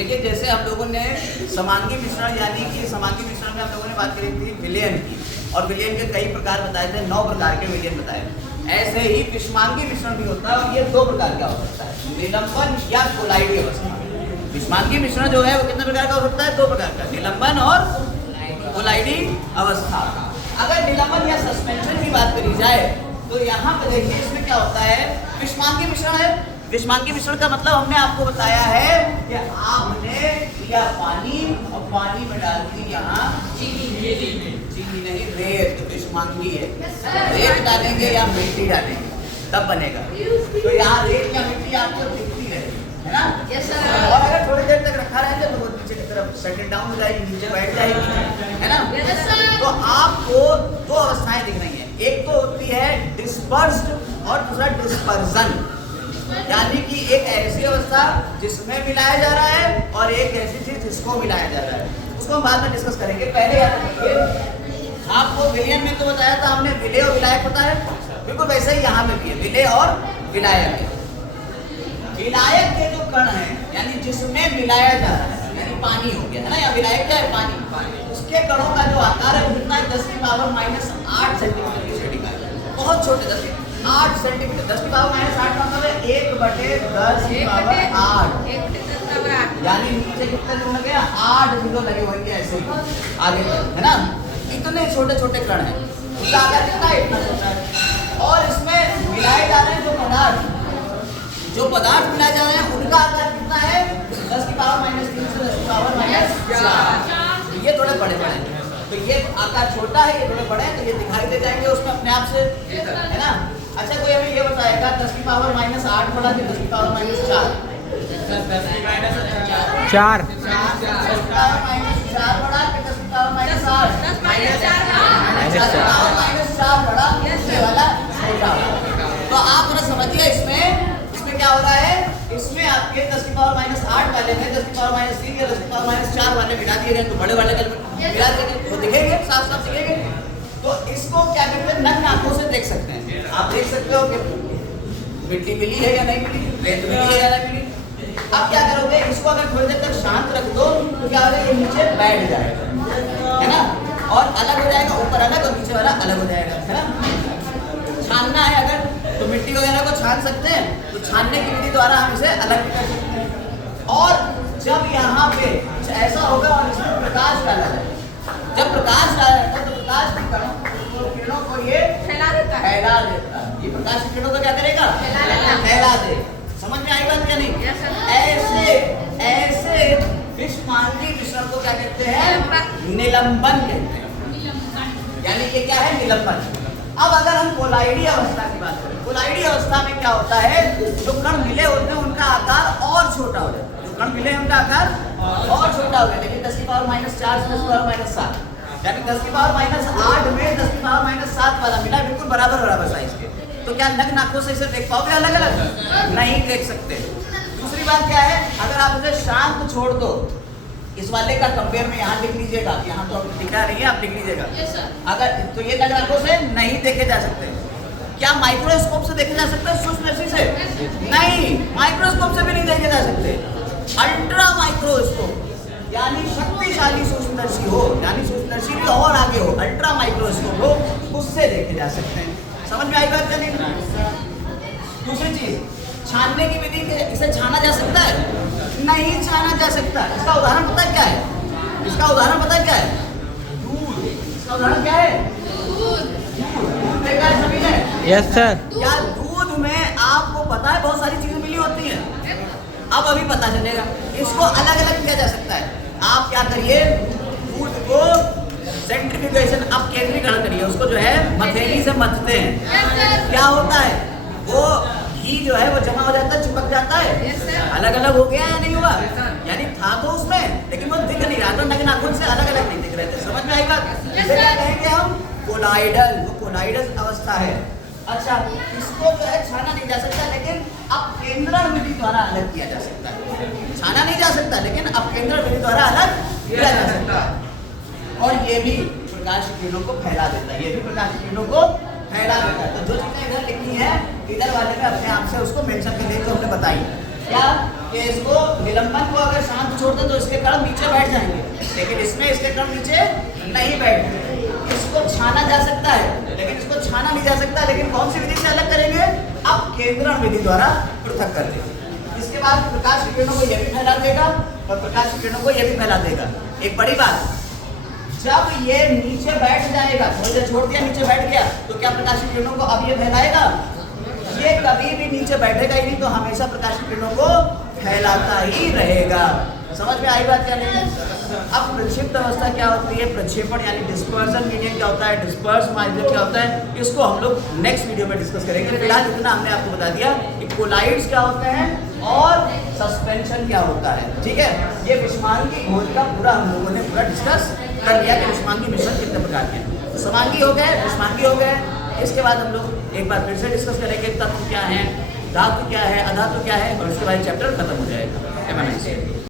देखिए, जैसे हम लोगों ने समांगी मिश्रण यानी कि समांगी मिश्रण में हम लोगों ने बात करी थी विलयन की, और विलयन के कई प्रकार बताए थे, 9 प्रकार के विलयन बताए। ऐसे ही विषमांगी मिश्रण भी होता है, और ये 2 प्रकार का हो सकता है, निलंबन या कोलाइडी अवस्था। विषमांगी मिश्रण जो है वो कितने प्रकार का हो सकता है? 2 प्रकार का, निलंबन और कोलाइडी अवस्था। अगर निलंबन या सस्पेंशन की बात करी जाए तो यहाँ पर देखिए इसमें क्या होता है, विषमांगी मिश्रण है। विषमांगी मिश्रण का मतलब हमने आपको बताया है कि आपने लिया पानी और पानी में डाल दी यहाँ चीनी नहीं, रेत। विषमांगी है, रेत डालेंगे या मिट्टी डालेंगे तब बनेगा। तो यहाँ रेत या मिट्टी आपको दिखती रहेगी, है ना? और अगर थोड़ी देर तक रखा रहेगा तो वो नीचे की तरफ सेटल डाउन हो जाएगी, नीचे बैठ जाएगी, है ना? तो आपको 2 अवस्थाएं दिख रही हैं। एक तो होती है डिस्पर्स्ड और दूसरा डिस्पर्जन, यानी कि एक ऐसी अवस्था जिसमें मिलाया जा रहा है और एक ऐसी चीज जिसको मिलाया जा रहा है। उसको हम बाद में डिस्कस करेंगे। पहले याद रखिए, आपको विलयन में तो बताया था हमने, विलय और विलायक होता है, बिल्कुल वैसे ही यहाँ में भी है, विलय और विलायक। विलायक के जो कण हैं यानी जिसमें मिलाया जा रहा है, यानी पानी हो गया है ना, या विलायक क्या है? पानी। उसके कणों का जो आकार है वो कितना है? 10 की पावर -8 सेंटीमीटर की श्रेणी का है, बहुत छोटे, 8 सेंटीमीटर। 10 की पावर -8 का मतलब है 1/10 की पावर 8, यानी नीचे कितने जीरो लगे? 8 जीरो लगे होंगे ऐसे आगे, है ना? इतने छोटे छोटे कण हैं, उसका आकार कितना है? इतना छोटा है। और इसमें मिलाए जा रहे हैं जो पदार्थ मिलाए जा रहे हैं उनका आकार कितना है? 10 की पावर -3 से 10 की पावर -4। ये थोड़े बड़े बड़े हैं, तो ये आकार छोटा है, ये थोड़े बड़े हैं, तो ये दिखाई दे जाएंगे उसमें अपने आप से, है ना? अच्छा, कोई हमें ये बताएगा 10 की पावर -8 बड़ा कि 10 की पावर -4? 10 की पावर -4 4 बड़ा कि 10 की पावर -8? 10 की पावर -4 बड़ा, ये वाला छोटा। तो आप थोड़ा समझिए, इसमें क्या हो रहा है? इसमें आपके 10 की पावर -8 वाले में 10 की पावर -3 या 10 की पावर -4 वाले मिला दिए गए, तो बड़े वाले मिला दिए तो दिखेंगे, साफ साफ दिखेंगे। तो इसको क्या कहते हैं? नग्न आंखों से देख सकते हैं। आप देख सकते हो कि मिट्टी मिली है या नहीं मिली, रेत मिली है या नहीं मिली। अब क्या करोगे? इसको अगर थोड़ी देर तक शांत रख दो तो क्या होगा? ये नीचे बैठ जाएगा, है ना? और अलग हो जाएगा, ऊपर अलग और नीचे वाला अलग हो जाएगा, है ना? छानना है अगर तो मिट्टी वगैरह को छान सकते हैं, तो छानने की विधि द्वारा हम इसे अलग भी कर सकते हैं। और जब यहाँ पे ऐसा होगा और इसमें प्रकाश डाला जाए, जब प्रकाश डाला जाता है तो प्रकाश की किरणों को ये फैला देता है। ये प्रकाश की किरणों को क्या करेगा? फैला दे। समझ में आई बात क्या नहीं? ऐसे विषमांगी मिश्रण को क्या कहते हैं? निलंबन कहते हैं। यानी ये क्या है? निलंबन। अब अगर हम कोलाइडी अवस्था की बात करें, कोलाइडी अवस्था में क्या होता है? जो कण मिले होते हैं उनका आकार और छोटा हो जाता है, जो कण मिले उनका आकार और छोटा हो गया। लेकिन 10 की पावर -4 से 10 की पावर -7, यानी 10 की पावर -8 में 10 की पावर -7 वाला मिला, बिल्कुल बराबर साइज के। तो क्या नग्न आंखों से इसे देख पाओगे अलग अलग? नहीं देख सकते। दूसरी बात क्या है? अगर आप उसे शांत छोड़ दो, इस वाले का कंपेयर में यहाँ लिख लीजिएगा, यहाँ तो दिख रहा नहीं है, आप लिख लीजिएगा। अगर तो ये नग्न आंखों से नहीं देखे जा सकते। क्या माइक्रोस्कोप से देखे जा सकते हैं? सूक्ष्मदर्शी से नहीं, माइक्रोस्कोप से भी नहीं देखे जा सकते। अल्ट्रा माइक्रोस्कोप यानी शक्तिशाली सूक्ष्मदर्शी हो, यानी सूक्ष्मदर्शी भी और आगे हो, अल्ट्रा माइक्रोस्कोप हो, उससे देखे जा सकते हैं। समझ में आई बात क्या नहीं? दूसरी चीज, छानने की विधि, इसे छाना जा सकता है? नहीं छाना जा सकता। इसका उदाहरण पता है क्या है? इसका उदाहरण पता है क्या है? दूध। इसका उदाहरण क्या है? दूध देखा है सभी ने? Yes sir. क्या दूध में आपको पता है बहुत सारी चीजें मिली होती हैं? अब अभी पता चलेगा। इसको अलग अलग किया जा सकता है। आप क्या करिए, दूध को सेंट्रीफ्यूगेशन, आप केंद्रीकरण करिए, उसको जो है मथेली से मथते हैं। क्या होता है? वो घी जो है वो जमा हो जाता है, चिपक जाता है, अलग अलग हो गया या नहीं हुआ? यानी था तो उसमें, लेकिन वो दिख नहीं रहा, तो नग्न आंखों से अलग अलग नहीं दिख रहे थे। समझ में आई बात? इसे क्या कहेंगे हम? कोलाइडल। वो कोलाइडल अवस्था है। अच्छा, इसको जो है छाना नहीं जा सकता, लेकिन अपकेंद्रण विधि द्वारा अलग किया जा सकता है। छाना नहीं जा सकता, लेकिन अपकेंद्रण विधि द्वारा अलग किया जा सकता है। और ये भी प्रकाश की किरणों को फैला देता है, ये भी प्रकाश की किरणों को फैला देता है। तो जो चीजें इधर लिखी है, इधर वाले में अपने आप से उसको मेंशन के देख के हमने बताई। क्या कि इसको निलंबन को अगर शांत छोड़ दें तो इसके कण नीचे बैठ जाएंगे, लेकिन इसमें इसके कण नीचे नहीं बैठते। इसको छाना जा सकता है, लेकिन इसको छाना नहीं जा सकता। लेकिन कौन सी विधि से अलग करेंगे? अब केंद्रण विधि द्वारा पृथक कर देंगे। इसके बाद प्रकाश की किरणों को यह भी फैला देगा और प्रकाश की किरणों को यह भी फैला देगा। एक बड़ी बात, जब ये नीचे बैठ जाएगा, थोड़ी देर छोड़ दिया नीचे बैठ गया, तो क्या प्रकाश की किरणों को अब ये फैलाएगा? ये कभी भी नीचे बैठेगा ही नहीं, तो हमेशा प्रकाश की किरणों को फैलाता ही रहेगा। समझ में आई बात क्या नहीं? अब प्रक्षिप्त अवस्था क्या होती है, प्रक्षेपण यानी डिस्पर्सन मीडियम क्या होता है, डिस्पर्स माध्यम क्या होता है, इसको हम लोग नेक्स्ट वीडियो में डिस्कस करेंगे। फिलहाल इतना हमने आपको बता दिया कि कोलाइड्स क्या होते हैं और सस्पेंशन क्या होता है। ठीक है, ये विषमांगी घोल का पूरा हम लोगों ने पूरा डिस्कस कर लिया कि विषमांगी मिश्रण कितने प्रकार के हैं। तो समांगी हो गए, विषमांगी हो गए। इसके बाद हम लोग एक बार फिर से डिस्कस करेंगे तत्व क्या है, धातु क्या है, अधातु क्या है, और उसके बाद चैप्टर खत्म हो जाएगा।